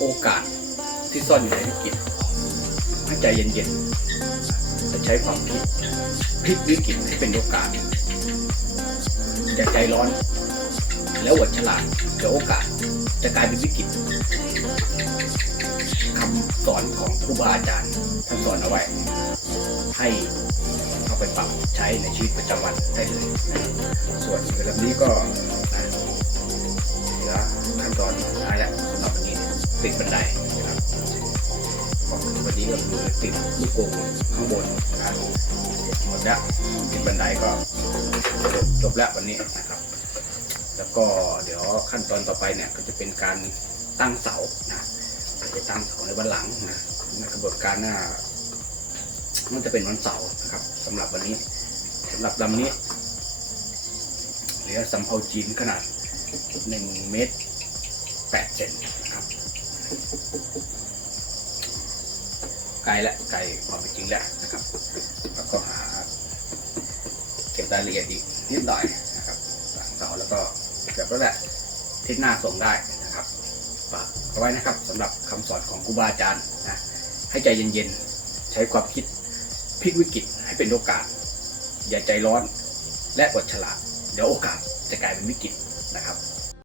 โอกาสที่ซ่อนอยู่ในวิกฤตให้ใจเย็นๆจะใช้ความคิดพลิกวิกฤตให้เป็นโอกาสอย่าใจร้อน แล้วอดฉลาดเดี๋ยวโอกาสจะกลายเป็นวิกฤตคำสอนของครูบาอาจารย์ท่านสอนเอาไว้ ให้เอาไปปรับใช้ในชีวิตประจำวันได้เลย ส่วนเรื่องนี้ก็ ติดบันไดนะครับวันนี้ก็คือติดลูกกรงข้างบนนะครับหมดแล้วติดบันไดก็จบจบแล้ววันนี้นะครับ แล้วก็เดี๋ยวขั้นตอนต่อไปเนี่ยก็จะเป็นการตั้งเสานะจะตั้งเสาในวันหลังนะในกระบวนการหน้ามันจะเป็นวันเสาร์นะครับสำหรับวันนี้สำหรับลำนี้เหลือสำเภาจีนขนาด1เมตร8เซน ไกลและไกลความเป็นจริงแล้วนะครับ แล้วก็หาเก็บรายละเอียดอีกนิดหน่อยนะครับหลังเสาแล้วก็แบบนั้นแหละทิศหน้าส่งได้นะครับฝากเอาไว้นะครับสำหรับคำสอนของครูบาอาจารย์นะให้ใจเย็นๆ ใช้ความคิดพลิกวิกฤตให้เป็นโอกาส อย่าใจร้อนและอดฉลาดเดี๋ยวโอกาสจะกลายเป็นวิกฤตนะครับ